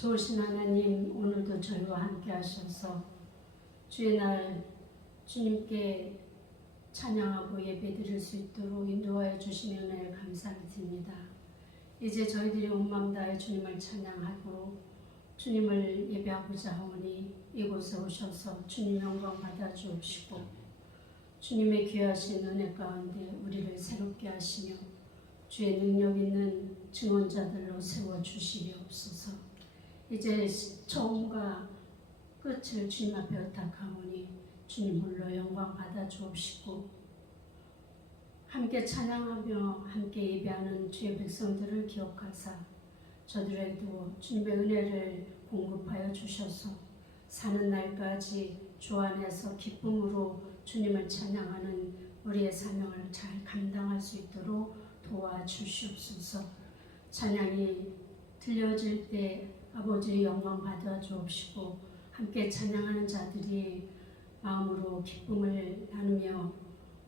좋으신 하나님, 오늘도 저희와 함께 하셔서 주의 날 주님께 찬양하고 예배드릴 수 있도록 인도하여 주신 은혜를 감사를 드립니다. 이제 저희들이 온 마음 다해 주님을 찬양하고 주님을 예배하고자 하오니 이곳에 오셔서 주님 영광 받아 주옵시고 주님의 귀하신 은혜 가운데 우리를 새롭게 하시며 주의 능력 있는 증언자들로 세워주시리옵소서. 이제 처음과 끝을 주님 앞에 의탁하오니 주님 홀로 영광 받아 주옵시고 함께 찬양하며 함께 예배하는 주의 백성들을 기억하사 저들에게도 주님의 은혜를 공급하여 주셔서 사는 날까지 주 안에서 기쁨으로 주님을 찬양하는 우리의 사명을 잘 감당할 수 있도록 도와주시옵소서. 찬양이 들려질 때 아버지의 영광 받아 주옵시고 함께 찬양하는 자들이 마음으로 기쁨을 나누며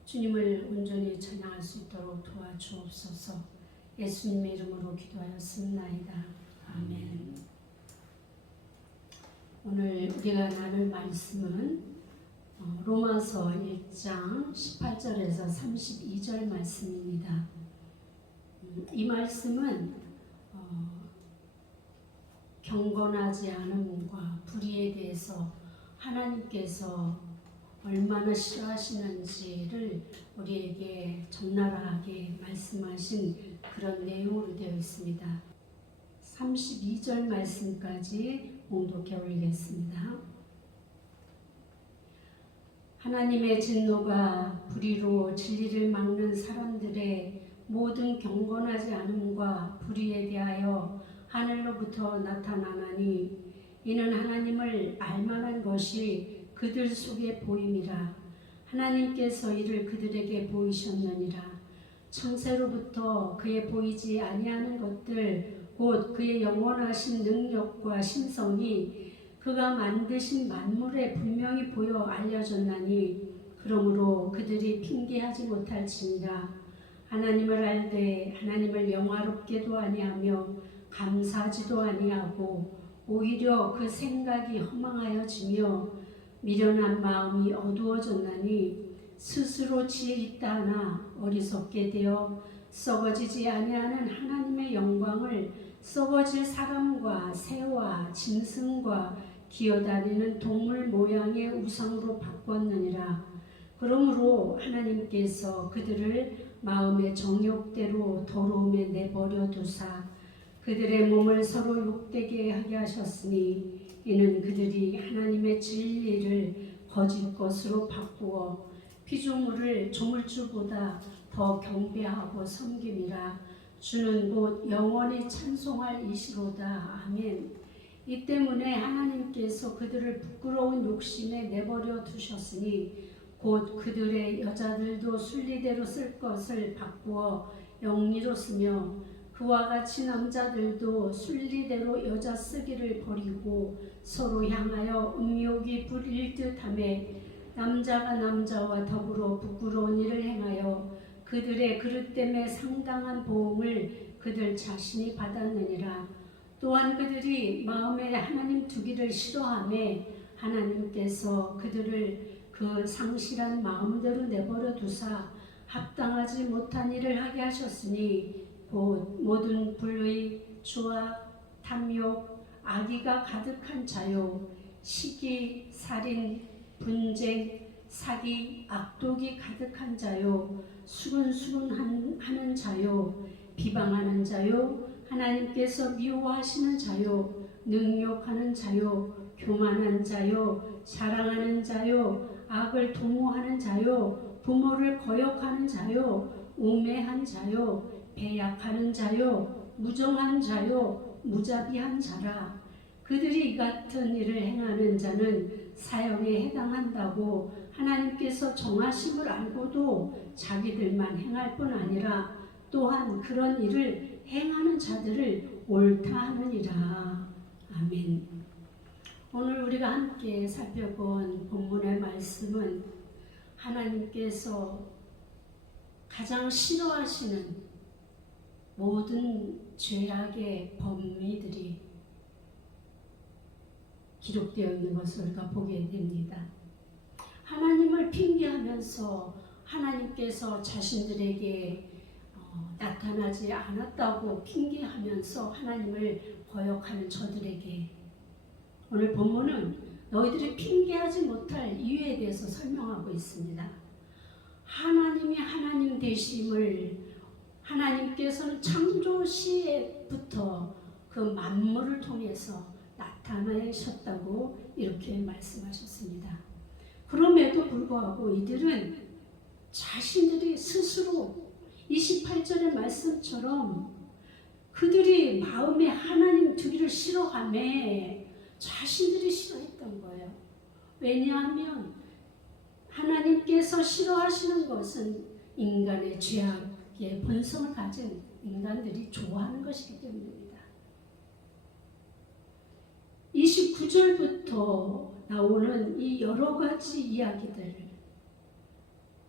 주님을 온전히 찬양할 수 있도록 도와주옵소서. 예수님의 이름으로 기도하였습니다. 아멘. 오늘 우리가 나눌 말씀은 로마서 1장 18절에서 32절 말씀입니다. 이 말씀은 경건하지 않음과 불의에 대해서 하나님께서 얼마나 싫어하시는지를 우리에게 적나라하게 말씀하신 그런 내용으로 되어 있습니다. 32절 말씀까지 봉독해 올리겠습니다. 하나님의 진노가 불의로 진리를 막는 사람들의 모든 경건하지 않음과 불의에 대하여 하늘로부터 나타나나니 이는 하나님을 알만한 것이 그들 속에 보임이라. 하나님께서 이를 그들에게 보이셨느니라. 창세로부터 그의 보이지 아니하는 것들 곧 그의 영원하신 능력과 신성이 그가 만드신 만물에 분명히 보여 알려졌나니 그러므로 그들이 핑계하지 못할지니라. 하나님을 알되 하나님을 영화롭게도 아니하며 감사하지도 아니하고 오히려 그 생각이 허망하여지며 미련한 마음이 어두워졌나니 스스로 지혜 있다 하나 어리석게 되어 썩어지지 아니하는 하나님의 영광을 썩어질 사람과 새와 짐승과 기어다니는 동물 모양의 우상으로 바꿨느니라. 그러므로 하나님께서 그들을 마음의 정욕대로 더러움에 내버려 두사 그들의 몸을 서로 욕되게 하게 하셨으니 이는 그들이 하나님의 진리를 거짓 것으로 바꾸어 피조물을 조물주보다 더 경배하고 섬김이라. 주는 곧 영원히 찬송할 이시로다. 아멘. 이 때문에 하나님께서 그들을 부끄러운 욕심에 내버려 두셨으니 곧 그들의 여자들도 순리대로 쓸 것을 바꾸어 영리로 쓰며 그와 같이 남자들도 순리대로 여자 쓰기를 버리고 서로 향하여 음욕이 부릴 듯하며 남자가 남자와 더불어 부끄러운 일을 행하여 그들의 그릇됨에 상당한 보응을 그들 자신이 받았느니라. 또한 그들이 마음에 하나님 두기를 싫어하며 하나님께서 그들을 그 상실한 마음대로 내버려 두사 합당하지 못한 일을 하게 하셨으니 곧 모든 불의, 조악, 탐욕, 악의가 가득한 자요 시기, 살인, 분쟁, 사기, 악독이 가득한 자요 수근수근하는 자요 비방하는 자요 하나님께서 미워하시는 자요 능욕하는 자요 교만한 자요 자랑하는 자요 악을 도모하는 자요 부모를 거역하는 자요 우매한 자요 배약하는 자요 무정한 자요 무자비한 자라. 그들이 이 같은 일을 행하는 자는 사형에 해당한다고 하나님께서 정하심을 알고도 자기들만 행할 뿐 아니라 또한 그런 일을 행하는 자들을 옳다 하느니라. 아멘. 오늘 우리가 함께 살펴본 본문의 말씀은 하나님께서 가장 싫어하시는 모든 죄악의 범위들이 기록되어 있는 것을 우리가 보게 됩니다. 하나님을 핑계하면서 하나님께서 자신들에게 나타나지 않았다고 핑계하면서 하나님을 거역하는 저들에게 오늘 본문은 너희들이 핑계하지 못할 이유에 대해서 설명하고 있습니다. 하나님이 하나님 되심을 하나님께서는 창조 시에부터 그 만물을 통해서 나타내셨다고 이렇게 말씀하셨습니다. 그럼에도 불구하고 이들은 자신들이 스스로 28절의 말씀처럼 그들이 마음에 하나님 두기를 싫어하며 자신들이 싫어했던 거예요. 왜냐하면 하나님께서 싫어하시는 것은 인간의 죄악의 본성을 가진 인간들이 좋아하는 것이기 때문입니다. 29절부터 나오는 이 여러 가지 이야기들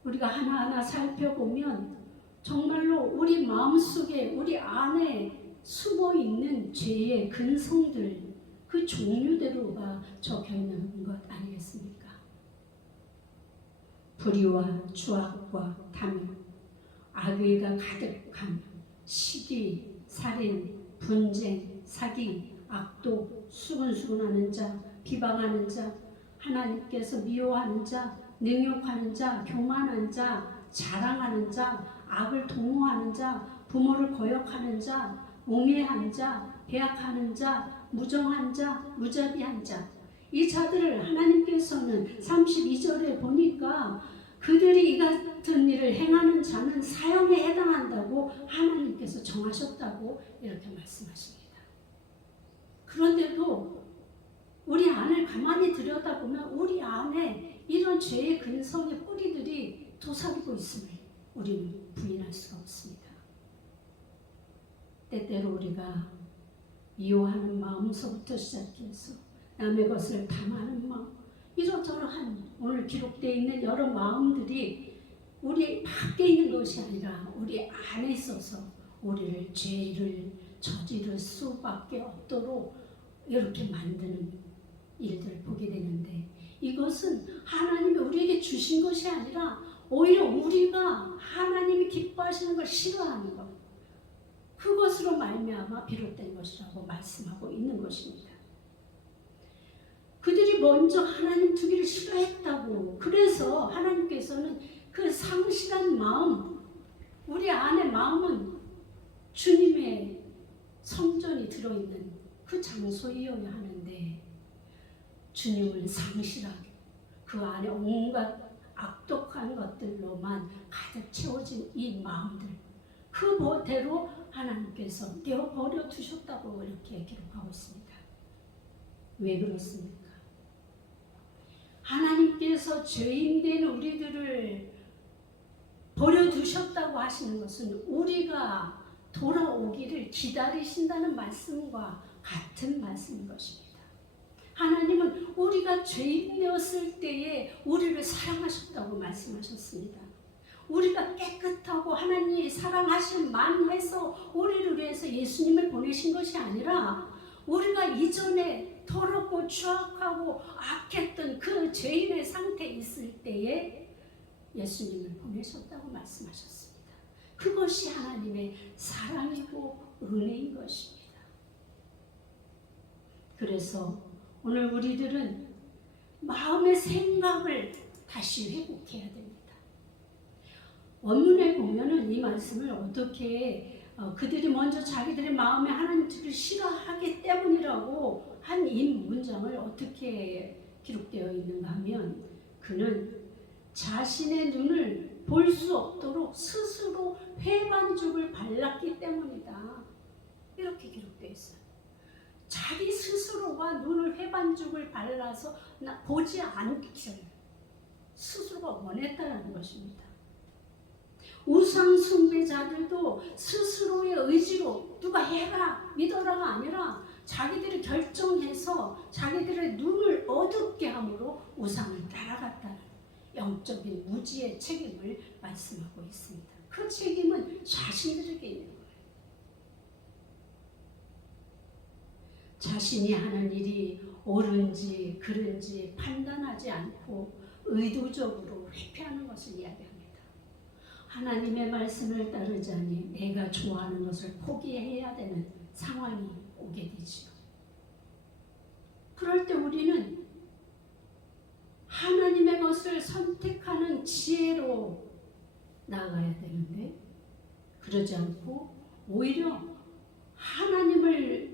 우리가 하나하나 살펴보면 정말로 우리 마음속에 우리 안에 숨어있는 죄의 근성들 그 종류대로가 적혀있는 것 아니겠습니까? 불의와 추악과 탐욕, 악의가 가득함, 시기, 살인, 분쟁, 사기, 악독, 수근수근하는 자, 비방하는 자, 하나님께서 미워하는 자, 능욕하는 자, 교만한 자, 자랑하는 자, 악을 도모하는 자, 부모를 거역하는 자, 옹해한 자, 배약하는 자, 무정한 자, 무자비한 자. 이 자들을 하나님께서는 32절에 보니까 그들이 이 같은 일을 행하는 자는 사형에 해당한다고 하나님께서 정하셨다고 이렇게 말씀하십니다. 그런데도 우리 안을 가만히 들여다보면 우리 안에 이런 죄의 근성의 뿌리들이 도사리고 있음을 우리는 부인할 수가 없습니다. 때때로 우리가 미워하는 마음서부터 시작해서 남의 것을 탐하는 마음, 이러저러한 오늘 기록되어 있는 여러 마음들이 우리 밖에 있는 것이 아니라 우리 안에 있어서 우리를 죄를 저지를 수밖에 없도록 이렇게 만드는 일들을 보게 되는데 이것은 하나님이 우리에게 주신 것이 아니라 오히려 우리가 하나님이 기뻐하시는 걸 싫어하는 것, 그것으로 말미암아 비롯된 것이라고 말씀하고 있는 것입니다. 그들이 먼저 하나님 두기를 싫어했다고. 그래서 하나님께서는 그 상실한 마음, 우리 안의 마음은 주님의 성전이 들어있는 그 장소이어야 하는데 주님을 상실하게 그 안에 온갖 악독한 것들로만 가득 채워진 이 마음들, 그대로 하나님께서 내어버려 두셨다고 이렇게 기록하고 있습니다. 왜 그렇습니까? 하나님께서 죄인된 우리들을 버려두셨다고 하시는 것은 우리가 돌아오기를 기다리신다는 말씀과 같은 말씀인 것입니다. 하나님은 우리가 죄인되었을 때에 우리를 사랑하셨다고 말씀하셨습니다. 우리가 깨끗하고 하나님이 사랑하실 만해서 우리를 위해서 예수님을 보내신 것이 아니라 우리가 이전에 더럽고 추악하고 악했던 그 죄인의 상태에 있을 때에 예수님을 보내셨다고 말씀하셨습니다. 그것이 하나님의 사랑이고 은혜인 것입니다. 그래서 오늘 우리들은 마음의 생각을 다시 회복해야 됩니다. 원문에 보면은 이 말씀을 어떻게 그들이 먼저 자기들의 마음에 하나님을 싫어하기 때문이라고 한 이 문장을 어떻게 기록되어 있는가 하면 그는 자신의 눈을 볼 수 없도록 스스로 회반죽을 발랐기 때문이다. 이렇게 기록되어 있어요. 자기 스스로가 눈을 회반죽을 발라서 보지 않기를 스스로가 원했다는 것입니다. 우상 숭배자들도 스스로의 의지로 누가 해라 믿어라가 아니라 자기들이 결정해서 자기들의 눈을 어둡게 함으로 우상을 따라갔다는 영적인 무지의 책임을 말씀하고 있습니다. 그 책임은 자신들에게 있는 거예요. 자신이 하는 일이 옳은지 그른지 판단하지 않고 의도적으로 회피하는 것을 이야기합니다. 하나님의 말씀을 따르자니 내가 좋아하는 것을 포기해야 되는 상황이 오게 되지요. 그럴 때 우리는 하나님의 것을 선택하는 지혜로 나아가야 되는데 그러지 않고 오히려 하나님을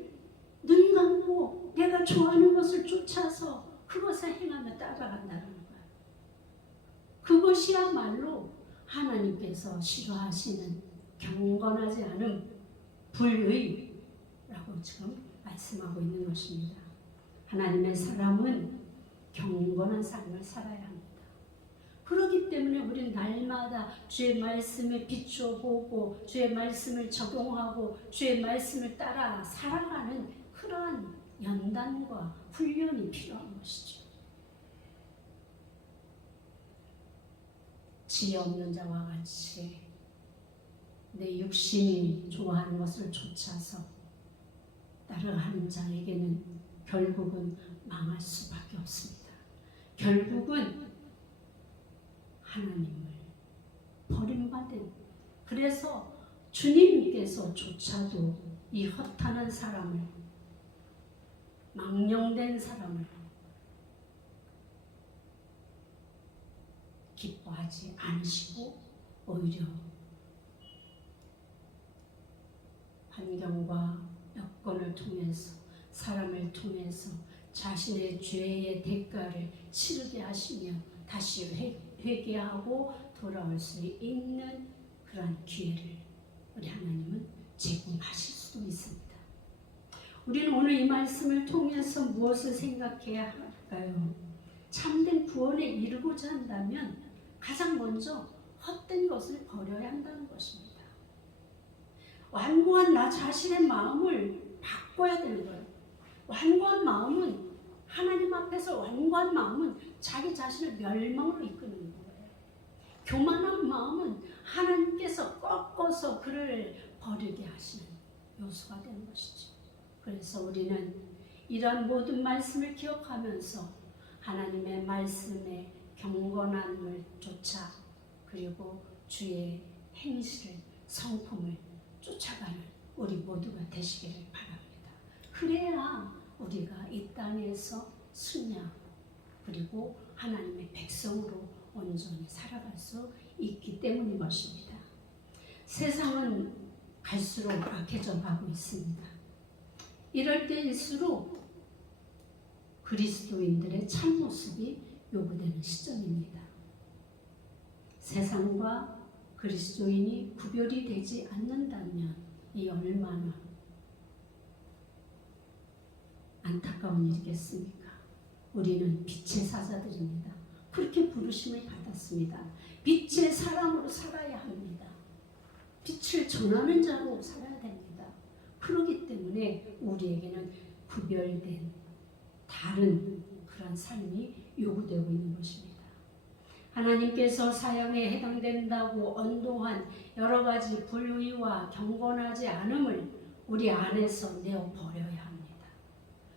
눈 감고 내가 좋아하는 것을 쫓아서 그것을 행하며 따라간다는 거예요. 그것이야말로 하나님께서 싫어하시는 경건하지 않은 불의라고 지금 말씀하고 있는 것입니다. 하나님의 사람은 경건한 삶을 살아야 합니다. 그렇기 때문에 우리는 날마다 주의 말씀에 비추어 보고 주의 말씀을 적용하고 주의 말씀을 따라 살아가는 그러한 연단과 훈련이 필요한 것이죠. 지혜 없는 자와 같이 내 육신이 좋아하는 것을 쫓아서 따라가는 자에게는 결국은 망할 수밖에 없습니다. 결국은 하나님을 버림받은, 그래서 주님께서조차도 이 허탄한 사람을, 망령된 사람을 기뻐하지 않으시고 오히려 환경과 여건을 통해서, 사람을 통해서 자신의 죄의 대가를 치르게 하시며 다시 회개하고 돌아올 수 있는 그러한 기회를 우리 하나님은 제공하실 수도 있습니다. 우리는 오늘 이 말씀을 통해서 무엇을 생각해야 할까요? 참된 구원에 이르고자 한다면 가장 먼저 헛된 것을 버려야 한다는 것입니다. 완고한 나 자신의 마음을 바꿔야 되는 거예요. 완고한 마음은, 하나님 앞에서 완고한 마음은 자기 자신을 멸망으로 이끄는 거예요. 교만한 마음은 하나님께서 꺾어서 그를 버리게 하시는 요소가 되는 것이죠. 그래서 우리는 이러한 모든 말씀을 기억하면서 하나님의 말씀에 경건함을 쫓아, 그리고 주의 행실을, 성품을 쫓아가는 우리 모두가 되시기를 바랍니다. 그래야 우리가 이 땅에서 승리하고 그리고 하나님의 백성으로 온전히 살아갈 수 있기 때문인 것입니다. 세상은 갈수록 악해져 가고 있습니다. 이럴 때일수록 그리스도인들의 참모습이 요구되는 시점입니다. 세상과 그리스도인이 구별이 되지 않는다면 이 얼마나 안타까운 일이겠습니까? 우리는 빛의 사자들입니다. 그렇게 부르심을 받았습니다. 빛의 사람으로 살아야 합니다. 빛을 전하는 자로 살아야 됩니다. 그렇기 때문에 우리에게는 구별된 다른 그런 삶이 요구되고 있는 것입니다. 하나님께서 사형에 해당된다고 언도한 여러 가지 불의와 경건하지 않음을 우리 안에서 내어버려야 합니다.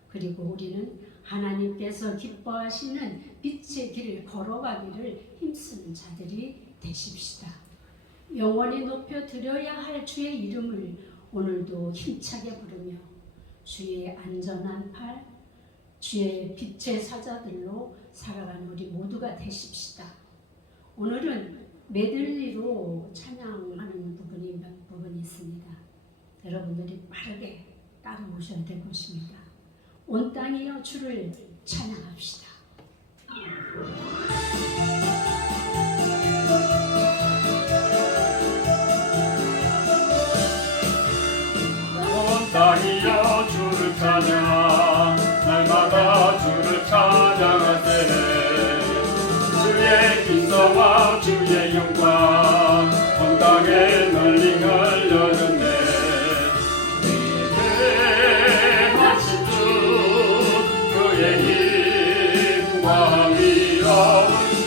그리고 우리는 하나님께서 기뻐하시는 빛의 길을 걸어가기를 힘쓰는 자들이 되십시다. 영원히 높여 드려야 할 주의 이름을 오늘도 힘차게 부르며 주의 안전한 팔, 주의 빛의 사자들로 살아가는 우리 모두가 되십시다. 오늘은 메들리로 찬양하는 부분이 몇 부분이 있습니다. 여러분들이 빠르게 따라오셔야 될 것입니다. 온 땅이여 주를 찬양합시다. 온 땅이여 주를 찬양, 날마다 주를 찬양하세. 주의 인성과 주의 영광 온 땅에 널리 흘려졌네. 위대하신 주 그의 힘과 위엄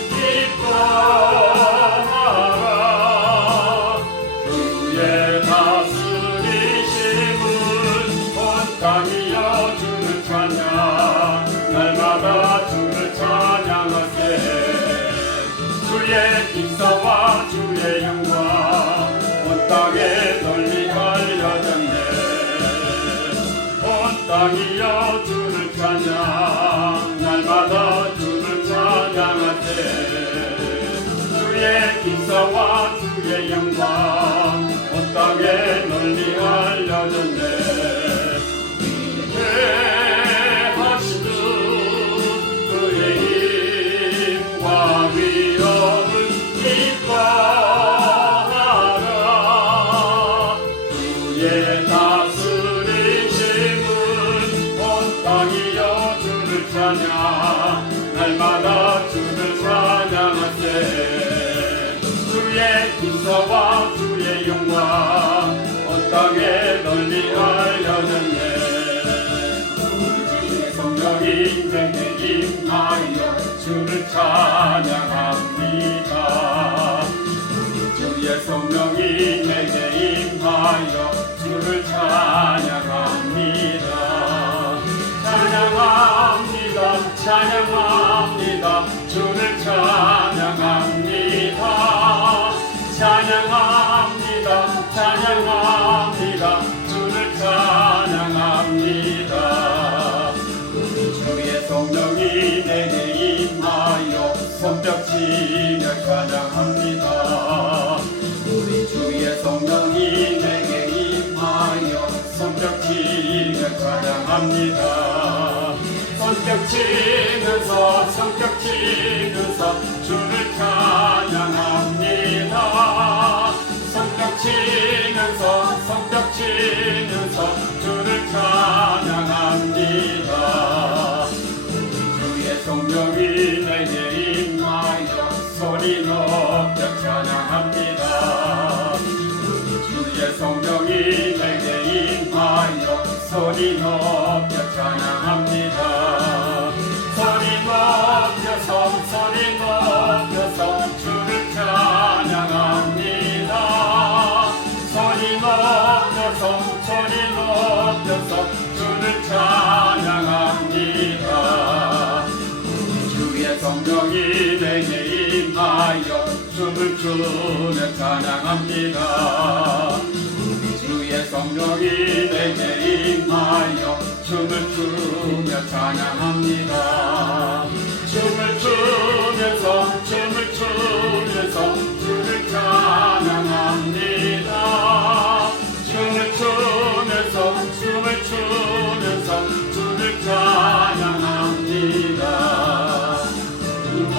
기뻐하라. 주의 다스리심을 온 땅이여 주를 날마다 주를 찬양하세. 주의 기사와 주의 영광 온 땅에 널리 알려졌네. 온 땅이여 주를 찬양, 날마다 주를 찬양하세. 주의 기사와 주의 영광 온 땅에 널리 알려졌네. 위대하신 주 그의 힘과 위엄을 기뻐하라. 주의 다스리심은 온 땅이여 주를 찬양, 날마다 주를 찬양하세. 주의 기사와 주의 영광 온 땅에 널리 알려졌네. 우리 성령이 내게 임하여 주를 찬양합니다. 우리 주의 성령이 내게 임하여 주를 찬양합니다. 찬양합니다. 찬양합니다. 주를 찬양합니다. 찬양합니다. 찬양합니다. 주를 찬양합니다. 우리 주의 성령이 내게 임하여 손뼉 치며 찬양합니다. 우리 주의 성령이 내게 임하여 손뼉 치며 찬양합니다. 손뼉 치면서 손뼉 치면서 주를 찬양합니다. 손뼉 치면서 손뼉 치면서 주를 찬양합니다. 우리 주의 성령이 내게 임하여 소리 높여 찬양합니다. 우리 주의 성령이 내게 임하여 소리 높여 찬양합니다. 소리 높여서 주를 찬양합니다. 소리 높여서 주를 찬양합니다. 우리 주의 성령이 내게 임하여 춤을 추며 찬양합니다. 우리 주의 성령이 내게 임하여 춤을 추며 찬양합니다. 춤을 추면서 주를 찬양합니다. 춤을 추면서 주를 찬양합니다. 누가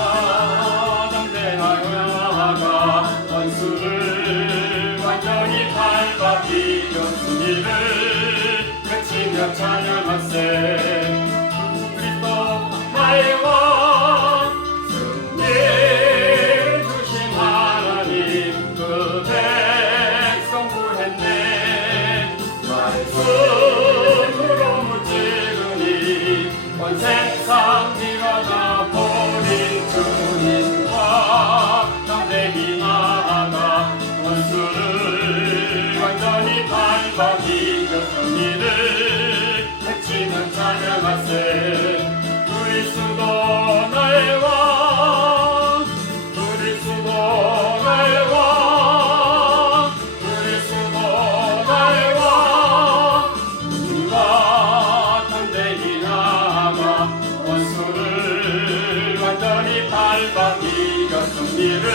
담대하여가 원수를 완전히 밟아 이겼으니를 외치며 찬양하세. 그리스도 나의 왕 승리 주신 하나님 그 백성 구했네. 말씀으로 무찌르니 온 세상 일어나 버린 주님과 담대히 나아가 원수를 완전히 밟아 이겼으니를 외치며 찬양하세. 그리스도 나의 왕 그리스도 나의 왕 그리스도 나의 왕. 누가 담대히 나아가 원수를 완전히 밟아 이겼으니를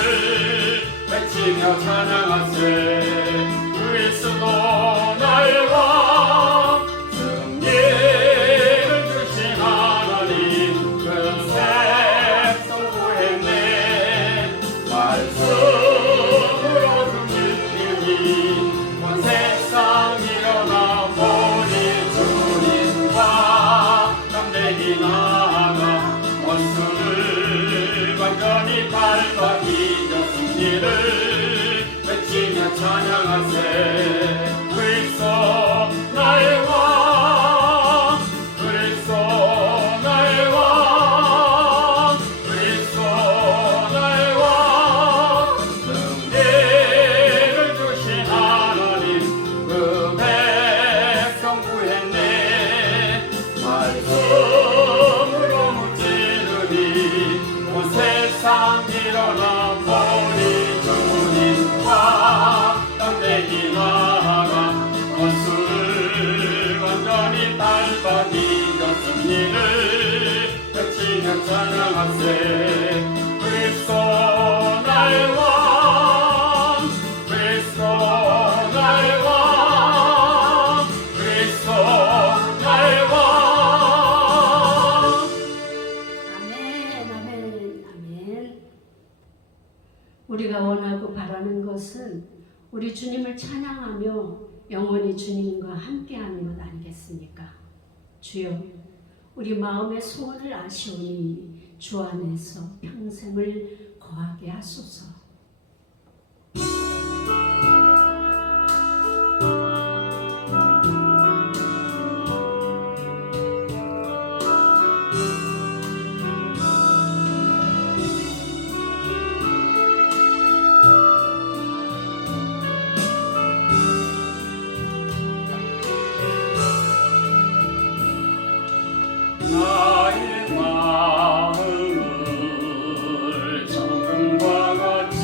외치며 찬양하세. 그리스도 나의 왕 승리를 주신 하나님 그 백성 구했네. 말씀으로 숨기니 온 세상 일어나 버린 주님과 담대히 나아가 원수를 완전히 밟아 이겼으니를 외치며 찬양하세. 그리스도 나의 왕 그리스도 나의 왕 그리스도 나의 왕. 승리를 주신 하나님 그 백성 구했네. 말씀 주님을 외치며 찬양하세 그리스도 나의 왕 그리스도 나의 왕 그리스도 나의 왕 아멘, 아멘, 아멘. 우리가 원하고 바라는 것은 우리 주님을 찬양하며 영원히 주님과 함께하는 것 아니겠습니까? 주여, 우리 마음의 소원을 아시오니 주 안에서 평생을 거하게 하소서. 나의 마음을 정금과 같이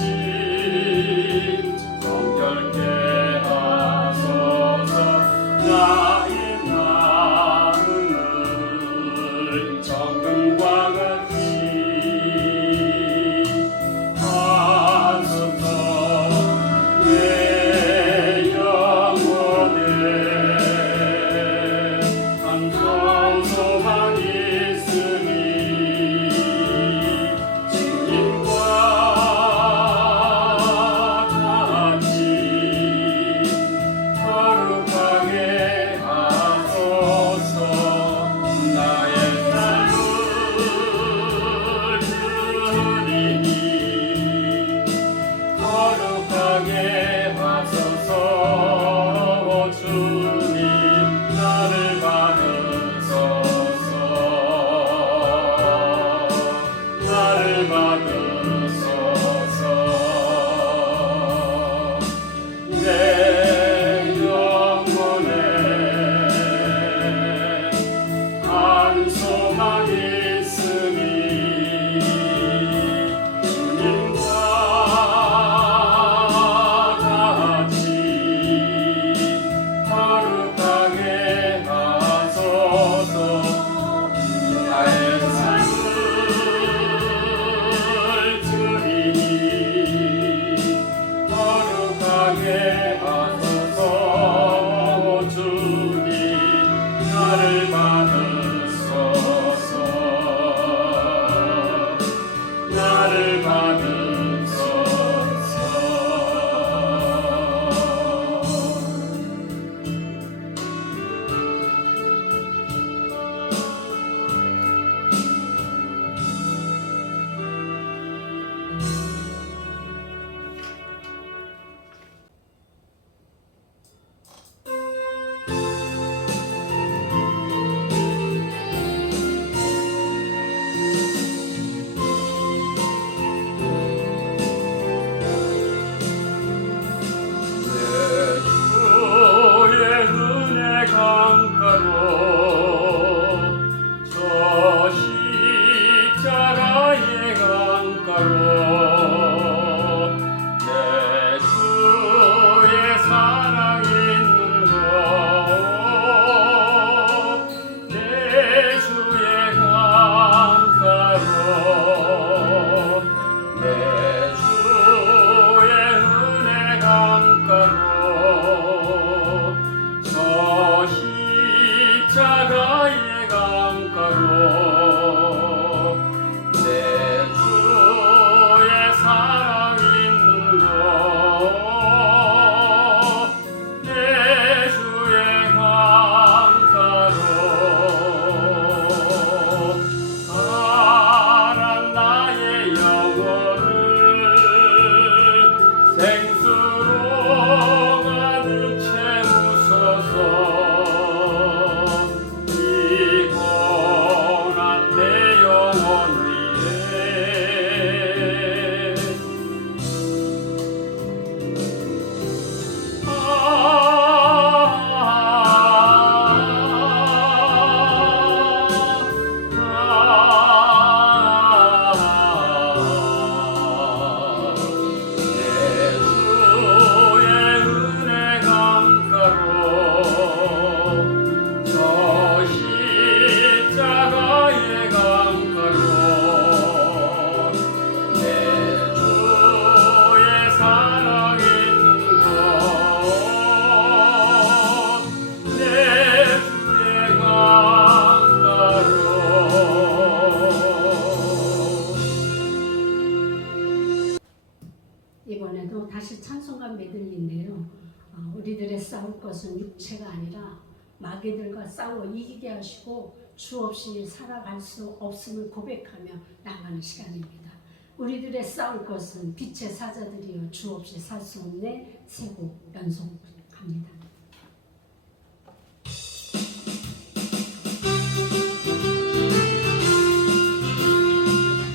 우리들의 싸울 것은 육체가 아니라 마귀들과 싸워 이기게 하시고 주 없이 살아갈 수 없음을 고백하며 나가는 시간입니다. 우리들의 싸울 것은 빛의 사자들이여 주 없이 살 수 없네. 세곡 연속 갑니다.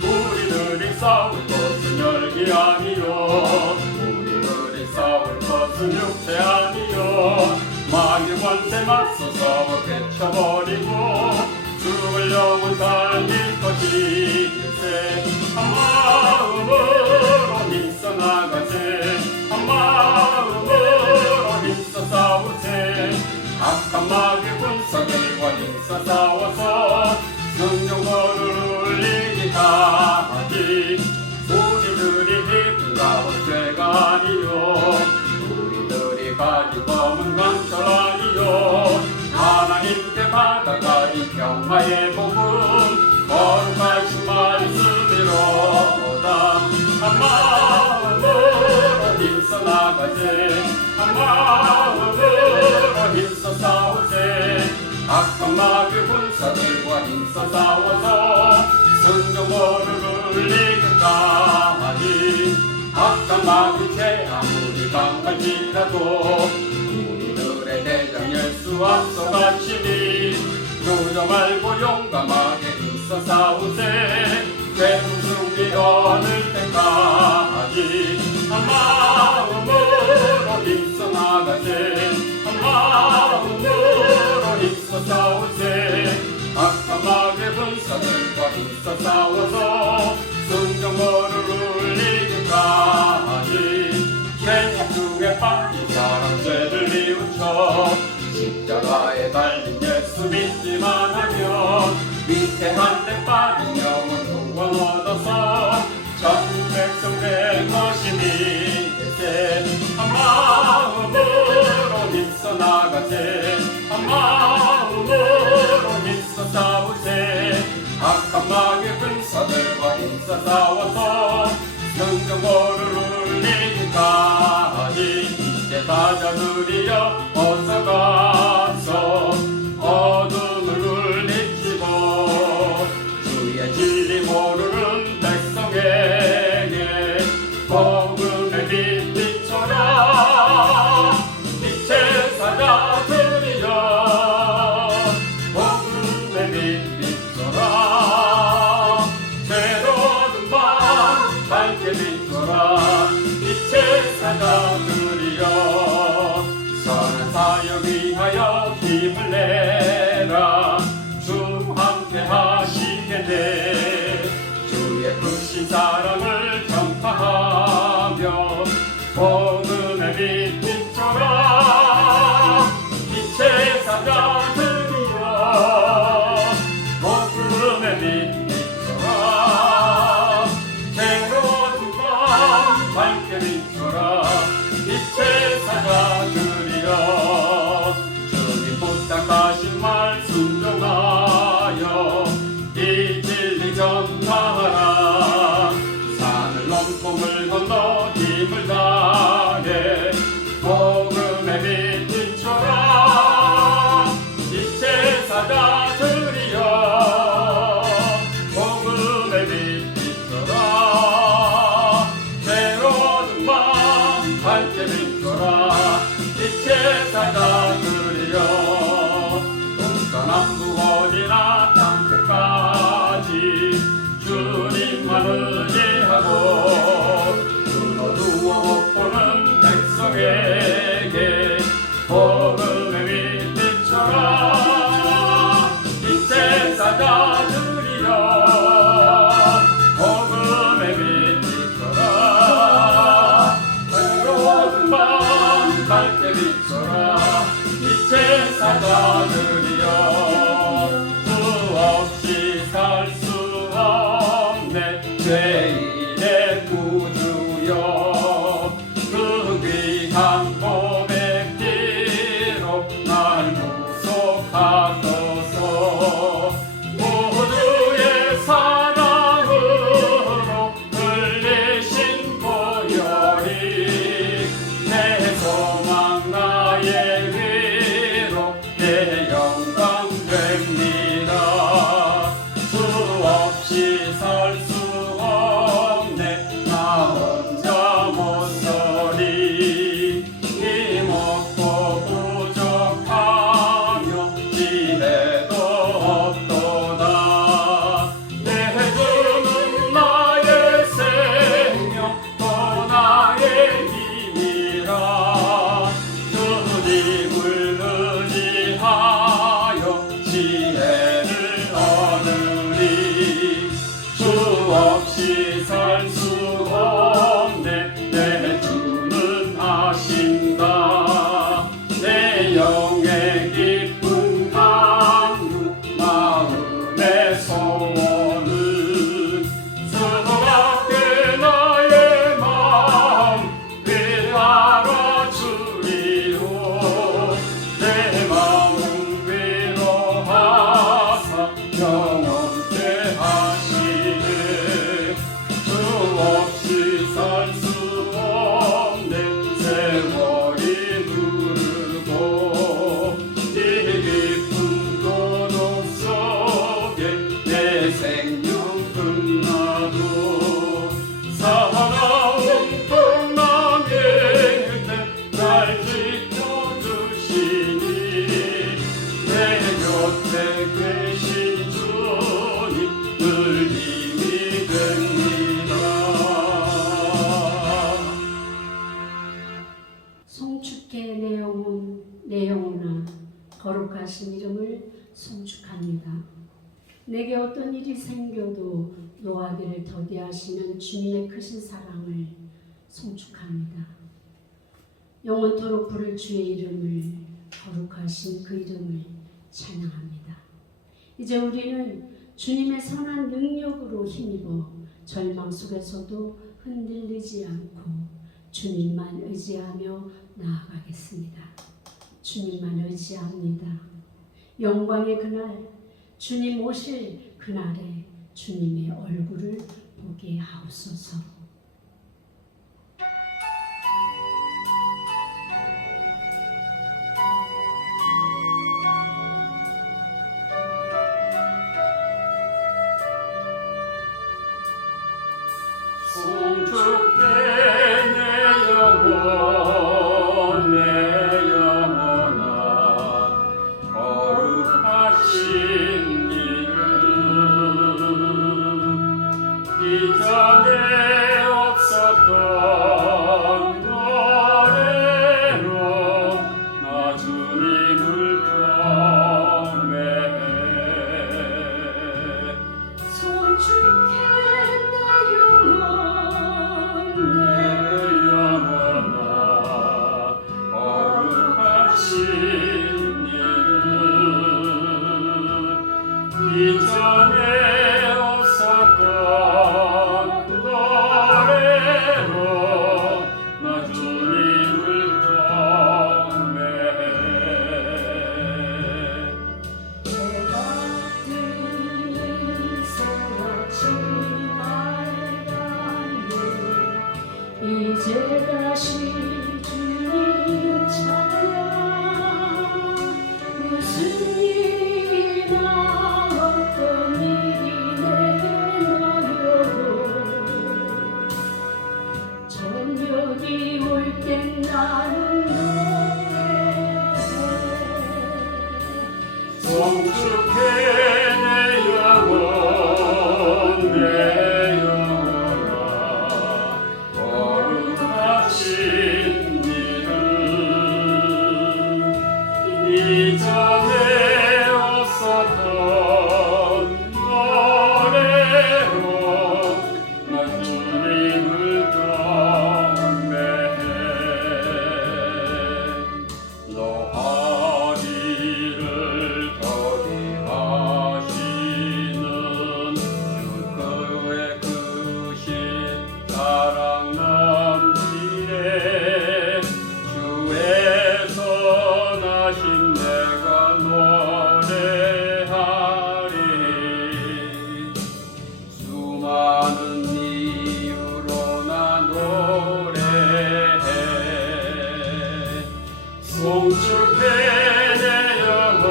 우리들이 싸울 것은 혈기 아니요 우리들이 싸울 것은 육체 아니요 마귀 권세 맞서 싸워 깨쳐버리고 죽을 영혼 살릴 것이일세 한 마음으로 힘써 나가세 한 마음으로 힘써 싸우세 악한 마귀 군사들과 힘써 싸워서 성령거를 울리기까 하지 우리들이 입은 가운 죄가 아니요 우리들이 가진 검은 강철 아니요 하나님께 받아가니 평화의 복음 거룩하신 말씀이로다 한 마음으로 힘써 나가세 한 마음으로 힘써 싸우세 악한 마귀 군사들과 힘써 싸워서 성령거를 울리기까 하지 악한 마귀 죄 아무리 강할지라도 우리들의 대장 예수 앞서 가시니 두려 말고 용감하게 힘써 싸우세 최후 승리 얻을 때까지 한 마음으로 힘써 나가세 한 마음으로 힘써 싸우세 악한 마귀 군사들과 힘써 싸워서 성령거를 울리기까 하지 죄악 중에 빠진 사람 죄를 뉘우쳐 십자가에 달린 예수 믿기만 하면 위태한 데 빠진 영혼 구원 얻어서 전 백성 된 것이니 세 한 마음으로 힘써 나가세 한 마음으로 힘써 싸우세 악한 마귀 군사들과 힘써 싸워서 성령거를 울리기까 하지 이제 사자들이여 어서 가서 어둠을 물리치고 주의 진리 모르는 백성에게 복음의 빛 비춰라 빛의 사자들이여 복음의 빛 비춰라 새로운 밤 밝게 비춰라 빛의 사자들이여 생명 끝나도 사나운 풍랑의 때 날 지켜주시니 내 곁에 계신 주님 늘 힘이 됩니다. 송축해 내 영혼아 거룩하신 이름을 송축합니다. 내게 어떤 일이 생겨도 노하기를 더디하시는 주님의 크신 사랑을 송축합니다. 영원토록 부를 주의 이름을 거룩하신 그 이름을 찬양합니다. 이제 우리는 주님의 선한 능력으로 힘입어 절망 속에서도 흔들리지 않고 주님만 의지하며 나아가겠습니다. 주님만 의지합니다. 영광의 그날, 주님 오실 그날에 주님의 얼굴을 보게 하옵소서. 송축해 내 영혼아 거룩하신 이름 이전에 없었던 노래로 나 주님을 경배해. 송축해 내 영혼아 거룩하신 이름 이전에 없었던 노래로 나 주님을 경배해. 내가 듣는 새같이 맑았네 이제 다시 주님 찬양 무슨 일이나 어떤 일이 내게 놓여도 저녁이 올 땐 나는 노래해. 송축해 내 영혼아 거룩하신 이름 이전에 없었던 노래로 나 주님을 경배해. 노하기를 더디하시는 주의 크신 사랑 넘치네 주의 선하신 내가 노래하리. 수많은 이유로 나 노래해. 송축해 내 영혼아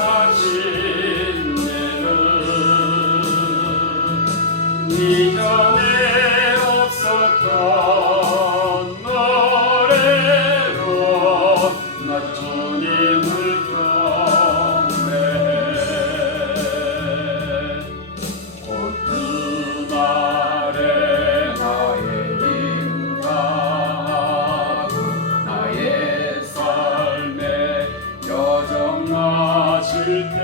거룩하신 이름 이전에 없었던 노래로 나 주님을 경배해. 곧 그날에 나의 힘 다하고 나의 삶에 여정 마실 때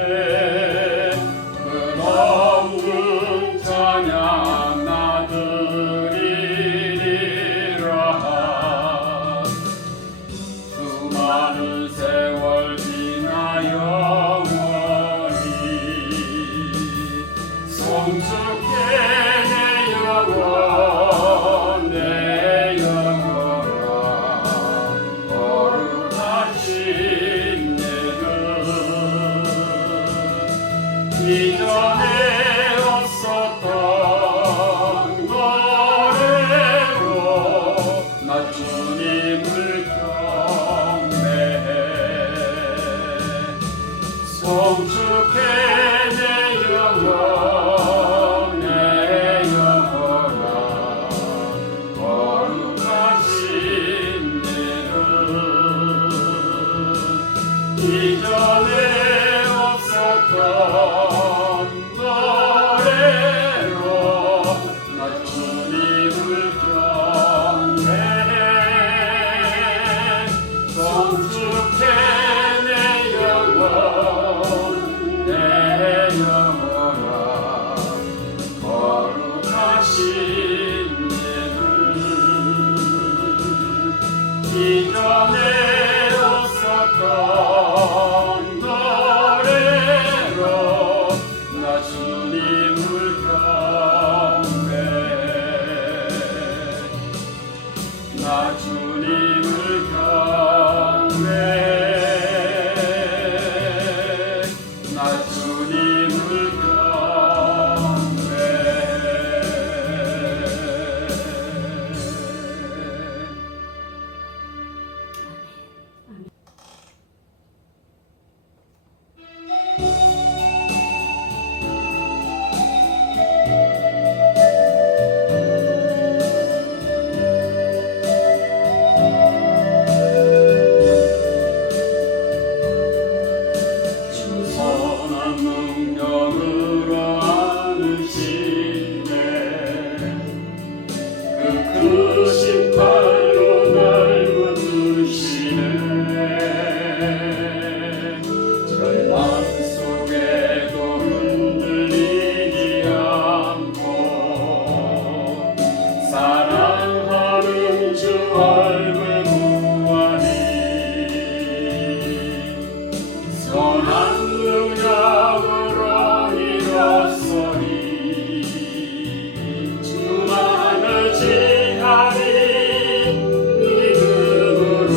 끝없는 찬양 나 드리리라. 수많은 세월 지나 송축해 내 영혼 내 영혼아 거룩하신 이름 이전에 없었던 노래로 나 주님을 경배해 송축해 내 영혼 내 영혼아 거룩하신 예수 이전에 없었던 노래로 나 주님을 경배해 나 주님을 경배해 나 주님을 경배해 선한 능력으로 안으시네 그 크신 팔로 날 붙드시네 절망 속에도 흔들리지 않고 사랑하는 주 얼굴 보아니 선한 능력으로 일어서리 주만을 지하리 믿음으로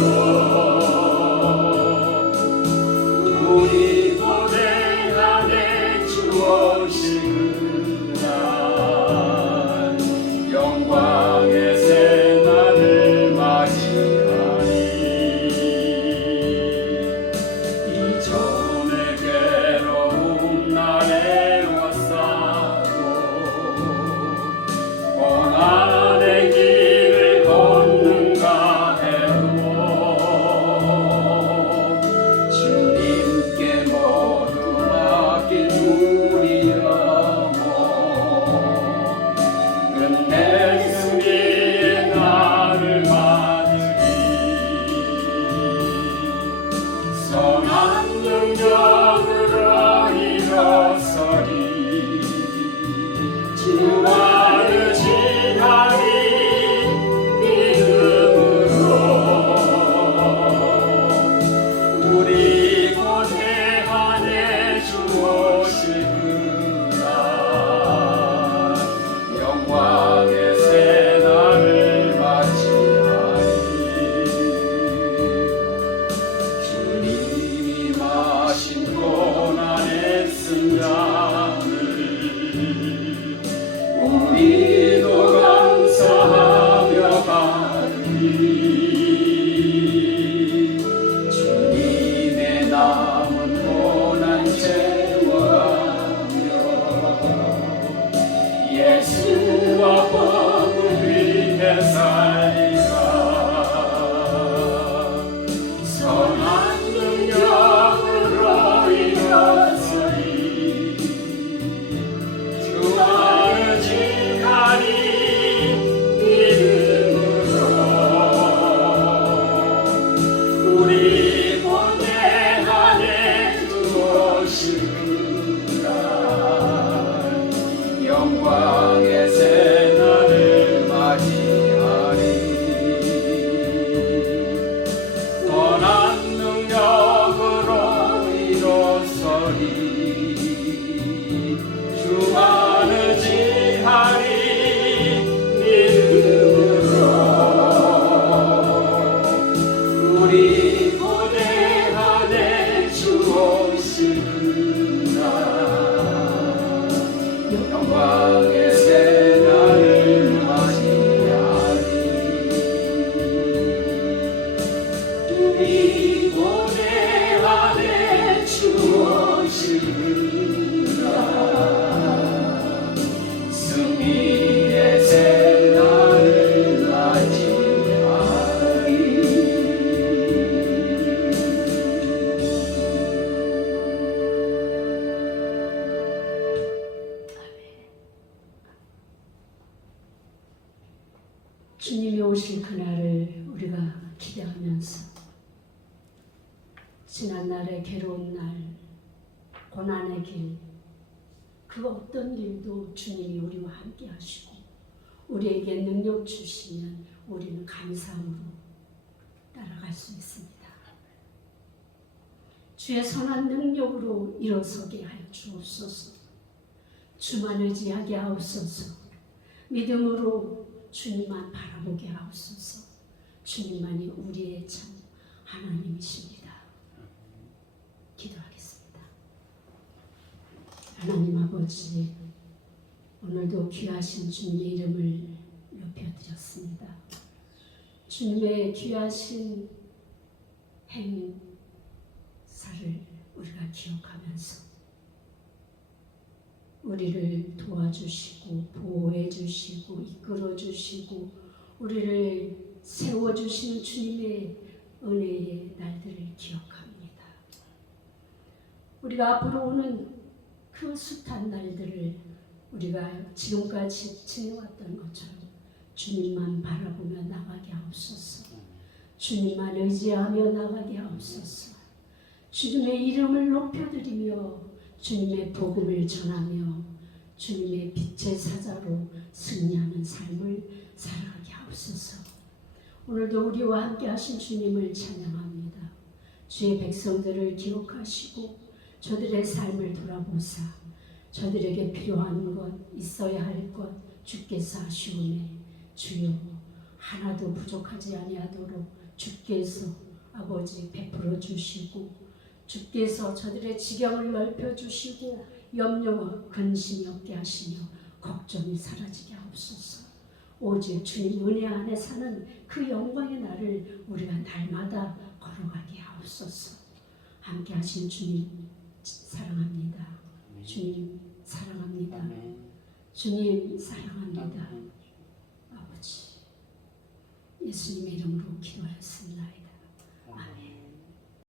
우리 고대 안에 주 오실 그날 영광의 새날을 맞이하리 이전에 괴로운 날에 왔사고 고난의 길을 걷는가 해도 주님께 모두 맡긴 우리 영혼 끝내 승리의 날을 맞으리 선한 능력으로 일어서리 주만을 지하리 믿음으로 우리 고대 안에 주 오실 그날 영광의 새날을 맞이하리 주님이 마신 고난의 승잔을 우리도 감사하며 받으리 주님의 남은 고난 채워가며 예수와 복음 위해 살리라 선한 능력으로 일어서리 주만을 지하리 믿음으로 우리 고대 안에 주 오실 그날 영광의 새날을 맞이하리 선한 능력으로 일어서리 주만을 지하리 믿음으로 우리 고대 안에 주 오실 그날 영광의 새날을 맞이하리 우리 고대 안에 주 지난날의 괴로운 날, 고난의 길, 그 어떤 길도 주님이 우리와 함께 하시고 우리에게 능력 주시면 우리는 감사함으로 따라갈 수 있습니다. 주의 선한 능력으로 일어서게 하여 주옵소서. 주만 의지하게 하옵소서. 믿음으로 주님만 바라보게 하옵소서. 주님만이 우리의 참 하나님이십니다. 기도하겠습니다. 하나님 아버지, 오늘도 귀하신 주님의 이름을 높여드렸습니다. 주님의 귀하신 행사를 우리가 기억하면서 우리를 도와주시고 보호해 주시고 이끌어 주시고 우리를 세워주시는 주님의 은혜의 날들을 기억합니다. 우리가 앞으로 오는 그 숱한 날들을 우리가 지금까지 지내왔던 것처럼 주님만 바라보며 나가게 하옵소서. 주님만 의지하며 나가게 하옵소서. 주님의 이름을 높여드리며 주님의 복음을 전하며 주님의 빛의 사자로 승리하는 삶을 살아가게 하옵소서. 오늘도 우리와 함께 하신 주님을 찬양합니다. 주의 백성들을 기억하시고 저들의 삶을 돌아보사 저들에게 필요한 것, 있어야 할 것 주께서 하시오매 주여 하나도 부족하지 아니하도록 주께서 아버지 베풀어 주시고 주께서 저들의 지경을 넓혀 주시고 염려와 근심이 없게 하시며 걱정이 사라지게 하옵소서. 오직 주님 은혜 안에 사는 그 영광의 날을 우리가 날마다 걸어가게 하옵소서. 함께 하신 주님 사랑합니다. 주님 사랑합니다. 주님 사랑합니다. 아버지 예수님의 이름으로 기도하였습니다.